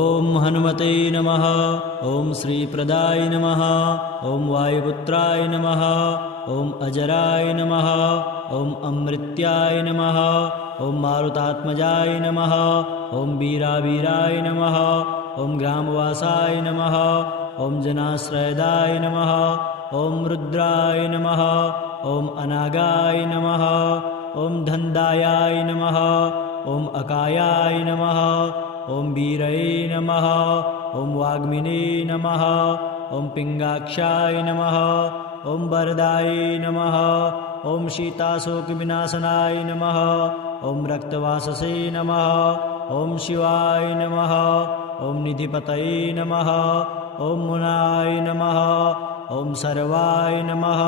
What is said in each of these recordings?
ॐ हनुमते नमः। ॐ श्रीप्रदाय नमः। ॐ वायुपुत्राय नमः। ॐ अजराय नमः। ॐ अमृत्याय नमः। ॐ मारुतात्मजाय नमः। ॐ वीरावीराय नमः। ॐ ग्रामवासाय नमः। ॐ जनाश्रयदाय नमः। ॐ रुद्राय नमः। ॐ अनागाय नमः। ॐ धन्दायाय नमः। ॐ अकायाय नमः। ॐ वीरये नमः। ॐ वाग्मिने नमः। ॐ पिङ्गाक्षाय नमः। ॐ वरदाय नमः। ॐ शीताशोकविनाशनाय नमः। ॐ रक्तवाससे नमः। ॐ शिवाय नमः। ॐ निधिपतये नमः। ॐ मुनाय नमः। ॐ सर्वाय नमः।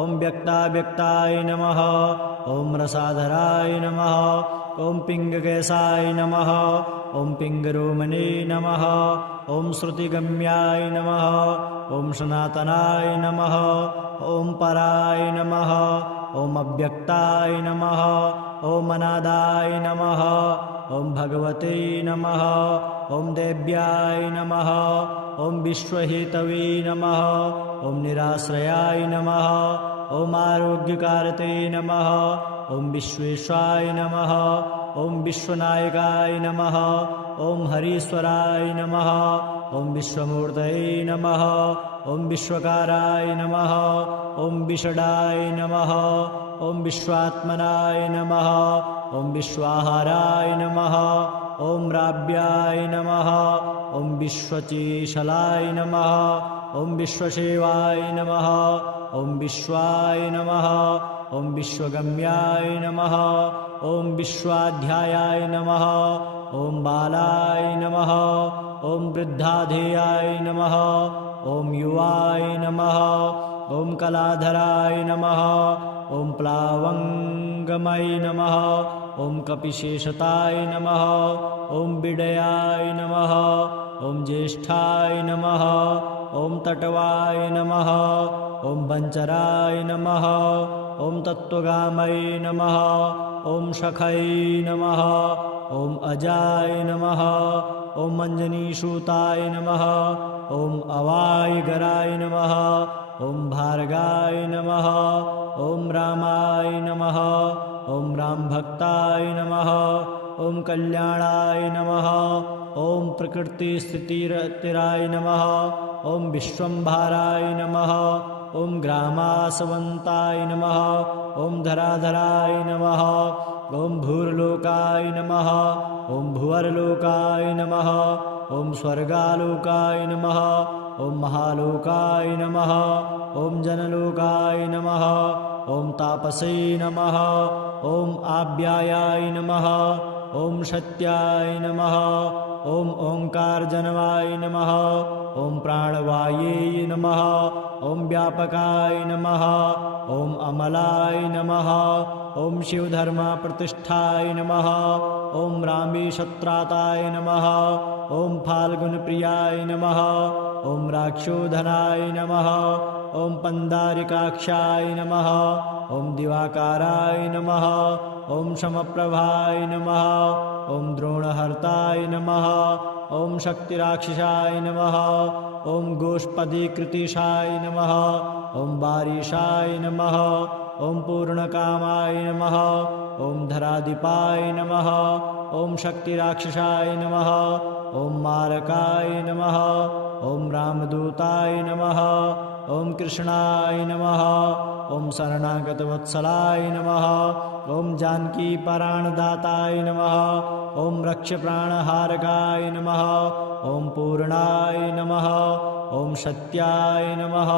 ॐ व्यक्ताव्यक्ताय नमः। ॐ रसाधराय नमः। ॐ पिङ्गकेशाय नमः। ॐ पिङ्गरोमणे नमः। ॐ श्रुतिगम्याय नमः। ॐ सनातनाय नमः। ॐ पराय नमः। ॐ अव्यक्ताय नमः। ॐ अनादाय नमः। ॐ भगवते नमः। ॐ देव्याय नमः। ॐ विश्वहेतवे नमः। ॐ निराश्रयाय नमः। ॐ आरोग्यकारते नमः। ॐ विश्वेश्वराय नमः। ॐ विश्वनायकाय नमः। ॐ हरीश्वराय नमः। ॐ विश्वमूर्तये नमः। ॐ विश्वकाराय नमः। ॐ विषडाय नमः। ॐ विश्वात्मनाय नमः। ॐ विश्वाहाराय नमः। ॐ राव्याय नमः। ॐ विश्वचेशलाय नमः। ॐ विश्वसेवाय नमः। ॐ विश्वाय नमः। ॐ विश्वगम्याय नमः। ॐ विश्वाध्यायाय नमः। ॐ बालाय नमः। ॐ वृद्धाधेयाय नमः। ॐ युवाय नमः। ॐ कलाधराय नमः। ॐ प्लावङ्गमय नमः। ॐ कपिशेषताय नमः। ॐ बिडयाय नमः। ॐ ज्येष्ठाय नमः। ॐ तटवाय नमः। ॐ वञ्चराय नमः। ॐ तत्त्वगामये नमः। ॐ शखये नमः। ॐ अजाय नमः। ॐ मञ्जनीसूताय नमः। ॐ अवायगराय नमः। ॐ भार्गाय नमः। ॐ रामाय नमः। ॐ रामभक्ताय नमः। ॐ कल्याणाय नमः। ॐ प्रकृतिस्थितिरतिराय नमः। ॐ विश्वम्भराय नमः। ॐ ग्रामासवन्ताय नमः। ॐ धराधराय नमः। ॐ भूर्लोकाय नमः। ॐ भुवर्लोकाय नमः। ॐ स्वर्गालोकाय नमः। ॐ महालोकाय नमः। ॐ जनलोकाय नमः। ॐ तापसे नमः। ॐ आव्यायाय नमः। ॐ सत्याय नमः। ॐ ओङ्कारजनवाय नमः। ॐ प्राणवाये नमः। ॐ व्यापकाय नमः। ॐ अमलाय नमः। ॐ शिवधर्मप्रतिष्ठाय नमः। ॐ रामेशत्राताय नमः। ॐ फाल्गुनप्रियाय नमः। ॐ राक्षोधनाय नमः। ॐ पन्दारिकाक्षाय नमः। ॐ दिवाकाराय नमः। ॐ समप्रभाय नमः। ॐ द्रोणहर्ताय नमः। ॐ शक्तिराक्षसाय नमः। ॐ गोष्पदीकृतिशाय नमः। ॐ वारीशाय नमः। ॐ पूर्णकामाय नमः। ॐ धराधिपाय नमः। ॐ शक्तिराक्षसाय नमः। ॐ मारकाय नमः। ॐ रामदूताय नमः। ॐ कृष्णाय नमः। ॐ शरणागतवत्सलाय नमः। ॐ जानकीपराणदाताय नमः। ॐ रक्षप्राणहारकाय नमः। ॐ पूर्णाय नमः। ॐ सत्याय नमः।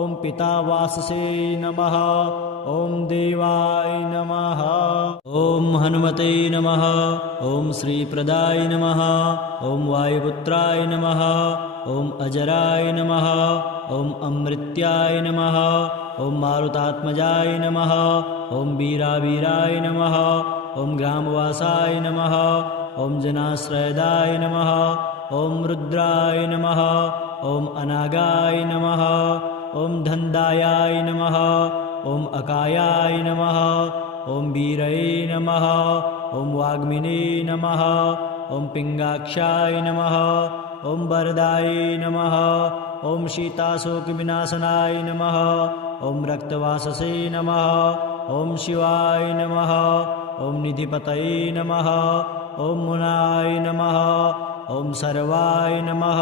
ॐ पितावाससे नमः। ॐ देवाय नमः। ॐ हनुमते नमः। ॐ श्रीप्रदाय नमः। ॐ वायुपुत्राय नमः। ॐ अजराय नमः। ॐ अमृत्याय नमः। ॐ मारुतात्मजाय नमः। ॐ वीरावीराय नमः। ॐ ग्रामवासाय नमः। ॐ जनाश्रयदाय नमः। ॐ रुद्राय नमः। ॐ अनागाय नमः। ॐ धन्दायाय नमः। ॐ अकायाय नमः। ॐ वीरये नमः ॐ वाग्मिने नमः ॐ पिङ्गाक्षाय नमः ॐ वरदाय नमः ॐ शीताशोकविनाशनाय नमः ॐ रक्तवाससे नमः ॐ शिवाय नमः ॐ निधिपतये नमः ॐ मुनाय नमः ॐ सर्वाय नमः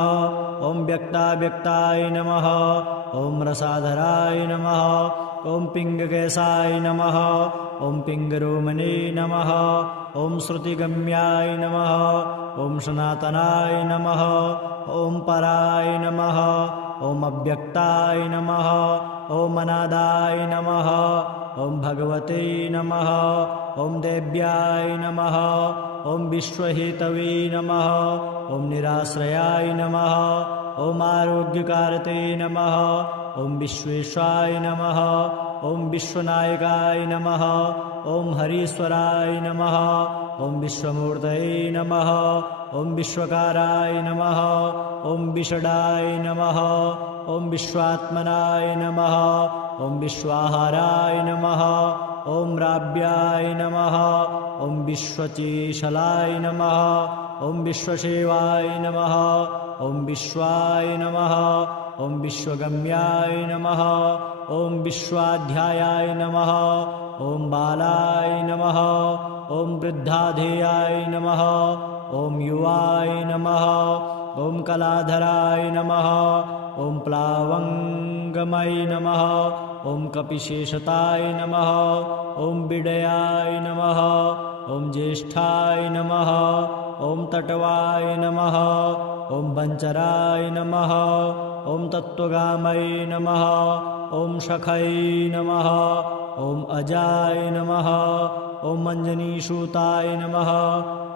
ॐ व्यक्ताव्यक्ताय नमः ॐ रसाधराय नमः ॐ पिङ्गकेशाय नमः ॐ पिङ्गरोमणे नमः ॐ श्रुतिगम्याय नमः ॐ सनातनाय नमः ॐ पराय नमः ॐ अव्यक्ताय नमः ॐ अनादाय नमः ॐ भगवते नमः ॐ देव्याय नमः ॐ विश्वहेतवे नमः ॐ निराश्रयाय नमः ॐ आरोग्यकारते नमः ॐ विश्वेश्वराय नमः ॐ विश्वनायकाय नमः ॐ हरीश्वराय नमः ॐ विश्वमूर्तये नमः ॐ विश्वकाराय नमः ॐ विषडाय नमः ॐ विश्वात्मनाय नमः ॐ विश्वाहाराय नमः ॐ राव्याय नमः ॐ विश्वचेशलाय नमः ॐ विश्वसेवाय नमः ॐ विश्वाय नमः ॐ विश्वगम्याय नमः ॐ विश्वाध्यायाय नमः ॐ बालाय नमः ॐ वृद्धाधेयाय नमः ॐ युवाय नमः ॐ कलाधराय नमः ॐ प्लावङ्गमय नमः ॐ कपिशेषताय नमः ॐ बिडयाय नमः ॐ ज्येष्ठाय नमः ॐ तटवाय नमः ॐ वञ्चराय नमः ॐ तत्त्वगामये नमः ॐ शखये नमः ॐ अजाय नमः ॐ अञ्जनीसूताय नमः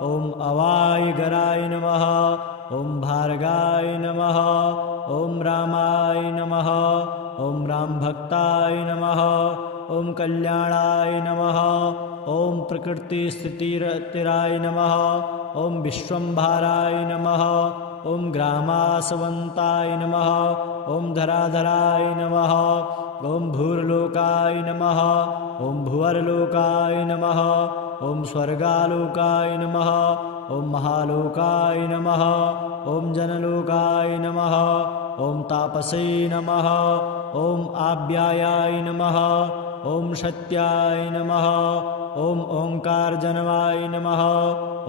ॐ अवायगराय नमः ॐ भार्गाय नमः ॐ रामाय नमः ॐ रामभक्ताय नमः ॐ कल्याणाय नमः ॐ प्रकृतिस्थितिरतिराय नमः ॐ विश्वम्भराय नमः ॐ ग्रामासवन्ताय नमः ॐ धराधराय नमः ॐ भूर्लोकाय नमः ॐ भुवर्लोकाय नमः ॐ स्वर्गालोकाय नमः ॐ महालोकाय नमः ॐ जनलोकाय नमः ॐ तापसे नमः ॐ आव्यायाय नमः ॐ सत्याय नमः ॐ ओङ्कारजनवाय नमः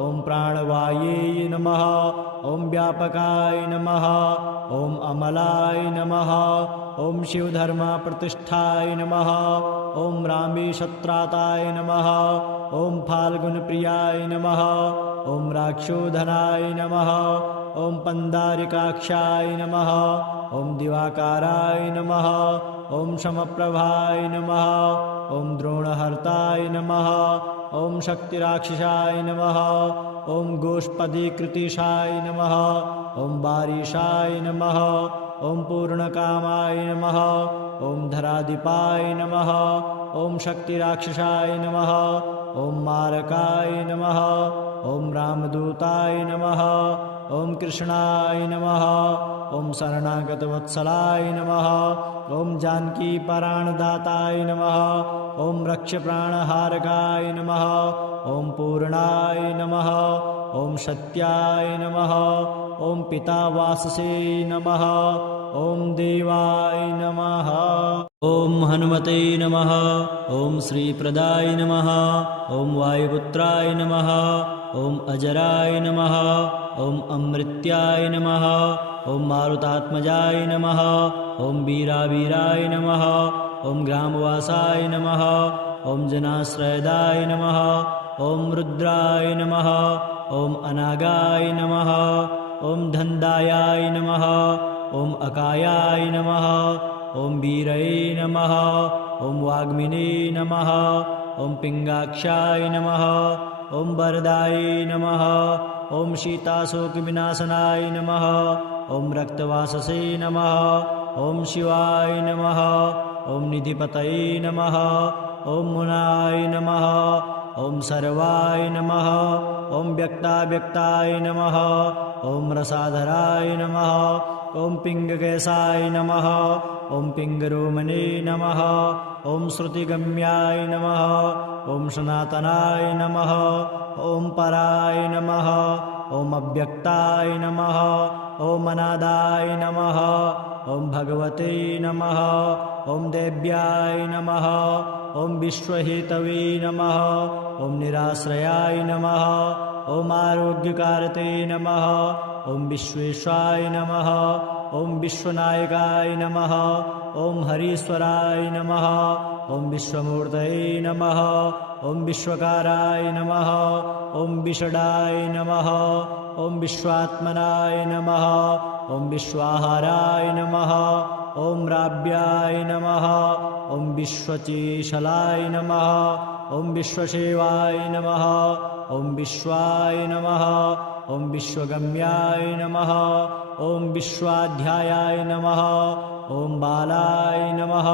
ॐ प्राणवाये नमः ॐ व्यापकाय नमः ॐ अमलाय नमः ॐ शिवधर्मप्रतिष्ठाय नमः ॐ रामेशत्राताय नमः ॐ फाल्गुनप्रियाय नमः ॐ राक्षोधनाय नमः ॐ पन्दारिकाक्षाय नमः ॐ दिवाकाराय नमः ॐ समप्रभाय नमः ॐ द्रोणहर्ताय नमः ॐ शक्तिराक्षसाय नमः ॐ गोष्पदीकृतिशाय नमः ॐ वारीशाय नमः ॐ पूर्णकामाय नमः ॐ धराधिपाय नमः ॐ शक्तिराक्षसाय नमः ॐ मारकाय नमः ॐ रामदूताय नमः ॐ कृष्णाय नमः ॐ शरणागतवत्सलाय नमः ॐ जानकीपराणदाताय नमः ॐ रक्षप्राणहारकाय नमः ॐ पूर्णाय नमः ॐ सत्याय नमः ॐ पितावाससे नमः ॐ देवाय नमः ॐ हनुमते नमः ॐ श्रीप्रदाय नमः ॐ वायुपुत्राय नमः ॐ अजराय नमः ॐ अमृत्याय नमः ॐ मारुतात्मजाय नमः ॐ वीरावीराय नमः ॐ ग्रामवासाय नमः ॐ जनाश्रयदाय नमः ॐ रुद्राय नमः ॐ अनागाय नमः ॐ धन्दायाय नमः ॐ अकायाय नमः ॐ वीरये नमः ॐ वाग्मिने नमः ॐ पिङ्गाक्षाय नमः ॐ वरदाय नमः ॐ शीताशोकविनाशनाय नमः ॐ रक्तवाससे नमः ॐ शिवाय नमः ॐ निधिपतये नमः ॐ मुनाय नमः ॐ सर्वाय नमः ॐ व्यक्ताव्यक्ताय नमः ॐ रसाधराय नमः ॐ पिङ्गकेशाय नमः ॐ पिङ्गरोमणे नमः ॐ श्रुतिगम्याय नमः ॐ सनातनाय नमः ॐ पराय नमः ॐ अव्यक्ताय नमः ॐ अनादाय नमः ॐ भगवते नमः ॐ देव्याय नमः ॐ विश्वहेतवे नमः ॐ निराश्रयाय नमः ॐ आरोग्यकारते नमः ॐ विश्वेश्वराय नमः ॐ विश्वनायकाय नमः ॐ हरीश्वराय नमः ॐ विश्वमूर्तये नमः ॐ विश्वकाराय नमः ॐ विषडाय नमः ॐ विश्वात्मनाय नमः ॐ विश्वाहाराय नमः ॐ राव्याय नमः ॐ विश्वचेशलाय नमः ॐ विश्वसेवाय नमः ॐ विश्वाय नमः ॐ विश्वगम्याय नमः ॐ विश्वाध्यायाय नमः ॐ बालाय नमः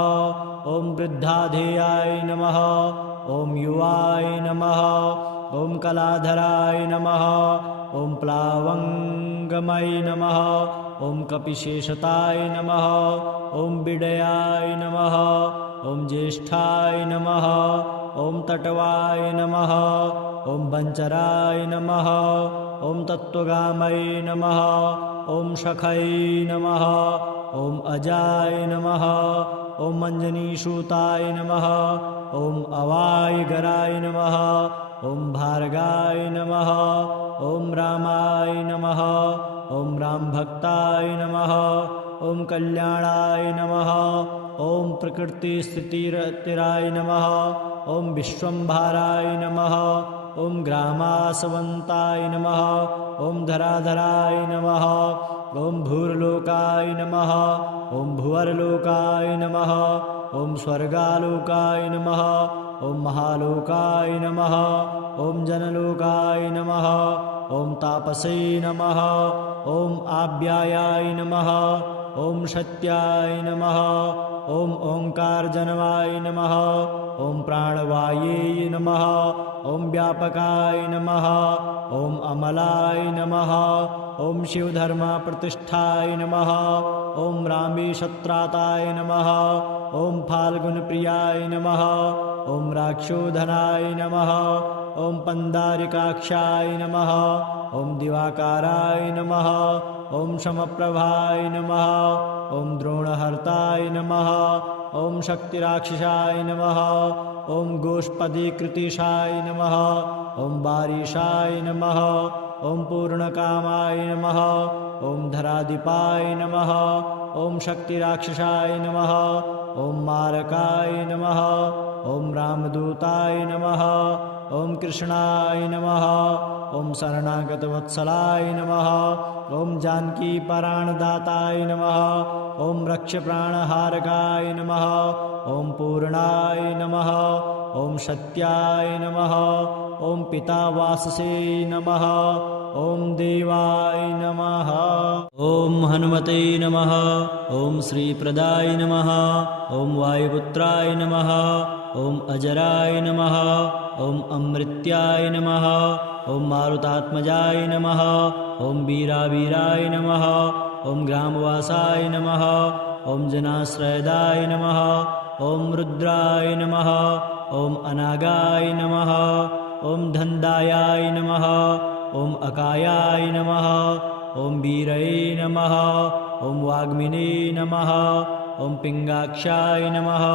ॐ वृद्धाधेयाय नमः ॐ युवाय नमः ॐ कलाधराय नमः ॐ प्लावङ्गमय नमः ॐ कपिशेषताय नमः ॐ बिडयाय नमः ॐ ज्येष्ठाय नमः ॐ तटवाय नमः ॐ वञ्चराय नमः ॐ तत्त्वगामय नमः ॐ शखय नमः ॐ अजाय नमः ॐ मञ्जनीसूताय नमः ॐ अवायगराय नमः ॐ भार्गाय नमः ॐ रामाय नमः ॐ रामभक्ताय नमः ॐ कल्याणाय नमः ॐ प्रकृतिस्थितिरतिराय नमः ॐ विश्वम्भराय नमः ॐ ग्रामासवन्ताय नमः ॐ धराधराय नमः ॐ भूर्लोकाय नमः ॐ भुवर्लोकाय नमः ॐ स्वर्गालोकाय नमः ॐ महालोकाय नमः ॐ जनलोकाय नमः ॐ तापसे नमः ॐ आव्यायाय नमः ॐ सत्याय नमः ॐ ओङ्कारजनवाय नमः ॐ प्राणवाये नमः ॐ व्यापकाय नमः ॐ अमलाय नमः ॐ शिवधर्मप्रतिष्ठाय नमः ॐ रामेशत्राताय नमः ॐ फाल्गुनप्रियाय नमः ॐ राक्षोधनाय नमः ॐ पन्दारिकाक्षाय नमः ॐ दिवाकाराय नमः ॐ समप्रभाय नमः ॐ द्रोणहर्ताय नमः ॐ शक्तिराक्षसाय नमः ॐ गोष्पदीकृतिशाय नमः ॐ बारीशाय नमः ॐ पूर्णकामाय नमः ॐ धराधिपाय नमः ॐ शक्तिराक्षसाय नमः ॐ मारकाय नमः ॐ रामदूताय नमः ॐ कृष्णाय नमः ॐ शरणागतवत्सलाय नमः ॐ जानकीपराणदाताय नमः ॐ रक्षप्राणहारकाय नमः ॐ पूर्णाय नमः ॐ सत्याय नमः ॐ पितावाससे नमः ॐ देवाय नमः ॐ हनुमते नमः ॐ श्रीप्रदाय नमः ॐ वायुपुत्राय नमः ॐ अजराय नमः ॐ अमृत्याय नमः ॐ मारुतात्मजाय नमः ॐ वीरावीराय नमः ॐ ग्रामवासाय नमः ॐ जनाश्रयदाय नमः ॐ रुद्राय नमः ॐ अनागाय नमः ॐ धन्दायाय नमः ॐ अकायाय नमः ॐ वीरये नमः ॐ वाग्मिने नमः ॐ पिङ्गाक्षाय नमः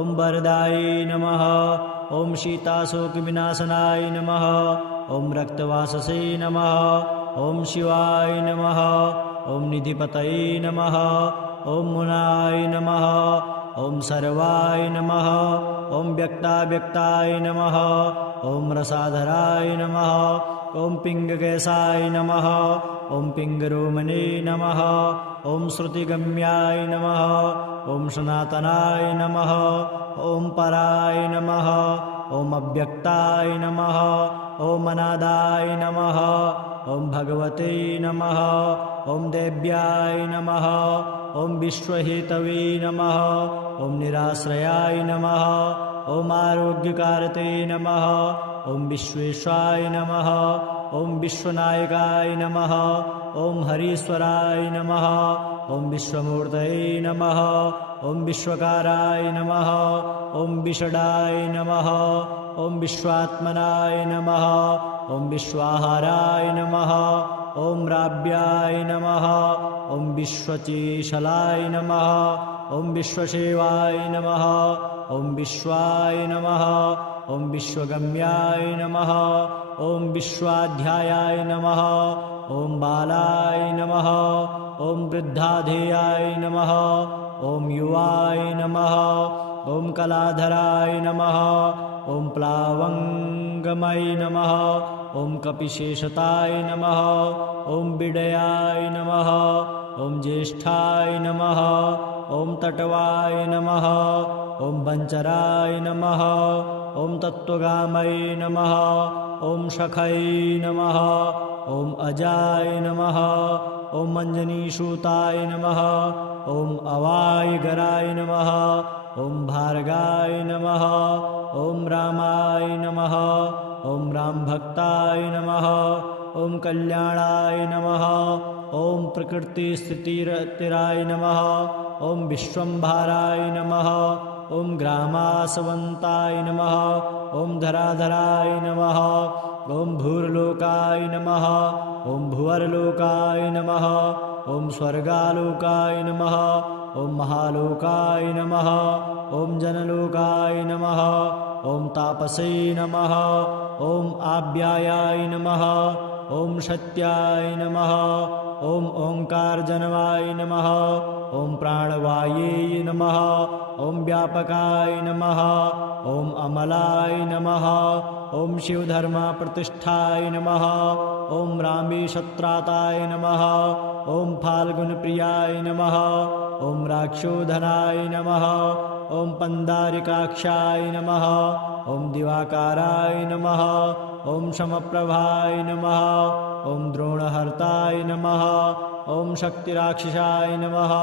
ॐ वरदाय नमः ॐ सीताशोकविनाशनाय नमः ॐ रक्तवाससे नमः ॐ शिवाय नमः ॐ निधिपतये नमः ॐ मुनाय नमः ॐ सर्वाय नमः ॐ व्यक्ताव्यक्ताय नमः ॐ रसाधराय नमः ॐ पिङ्गकेशाय नमः ॐ पिङ्गरोमणे नमः ॐ श्रुतिगम्याय नमः ॐ सनातनाय नमः ॐ पराय नमः ॐ अव्यक्ताय नमः ॐ अनादाय नमः ॐ भगवते नमः ॐ देव्याय नमः ॐ विश्वहेतवे नमः ॐ निराश्रयाय नमः ॐ आरोग्यकारते नमः ॐ विश्वेश्वराय नमः ॐ विश्वनायकाय नमः ॐ हरीश्वराय नमः ॐ विश्वमूर्तये नमः ॐ विश्वकाराय नमः ॐ विषडाय नमः ॐ विश्वात्मनाय नमः ॐ विश्वाहाराय नमः ॐ राव्याय नमः ॐ विश्वचेशलाय नमः ॐ विश्वसेवाय नमः ॐ विश्वाय नमः ॐ विश्वगम्याय नमः ॐ विश्वाध्यायाय नमः ॐ बालाय नमः ॐ वृद्धाधेयाय नमः ॐ युवाय नमः ॐ कलाधराय नमः ॐ प्लावङ्गमय नमः ॐ कपिशेषताय नमः ॐ बिडयाय नमः ॐ ज्येष्ठाय नमः ॐ तटवाय नमः ॐ वञ्चराय नमः ॐ तत्त्वगामय नमः ॐ शखै नमः ॐ अजाय नमः ॐ अञ्जनीसूताय नमः ॐ अवायगराय नमः ॐ भार्गाय नमः ॐ रामाय नमः ॐ रामभक्ताय नमः ॐ कल्याणाय नमः ॐ प्रकृतिस्थितिरतिराय नमः ॐ विश्वम्भराय नमः ॐ ग्रामासवन्ताय नमः ॐ धराधराय नमः ॐ भूर्लोकाय नमः ॐ भुवर्लोकाय नमः ॐ स्वर्गालोकाय नमः ॐ महालोकाय नमः ॐ जनलोकाय नमः ॐ तापसे नमः ॐ आव्यायाय नमः ॐ सत्याय नमः ॐ ओङ्कारजनवाय नमः ॐ प्राणवाये नमः ॐ व्यापकाय नमः ॐ अमलाय नमः ॐ शिवधर्मप्रतिष्ठाय नमः ॐ रामेशत्राताय नमः ॐ फाल्गुनप्रियाय नमः ॐ राक्षोधनाय नमः ॐ पन्दारिकाक्षाय नमः ॐ दिवाकाराय नमः ॐ समप्रभाय नमः ॐ द्रोणहर्ताय नमः ॐ शक्तिराक्षसाय नमः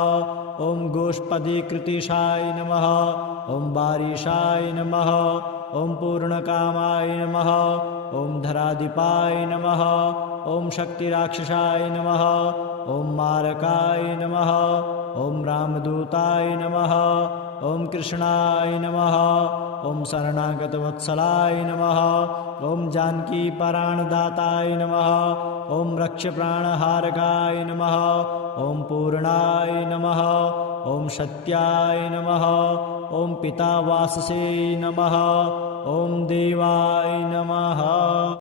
ॐ गोष्पदीकृतिशाय नमः ॐ वारीशाय नमः ॐ पूर्णकामाय नमः ॐ धराधिपाय नमः ॐ शक्तिराक्षसाय नमः ॐ मारकाय नमः ॐ रामदूताय नमः ॐ कृष्णाय नमः ॐ शरणागतवत्सलाय नमः ॐ जानकीपराणदाताय नमः ॐ रक्षप्राणहारकाय नमः ॐ पूर्णाय नमः ॐ सत्याय नमः ॐ पितावाससे नमः ॐ देवाय नमः।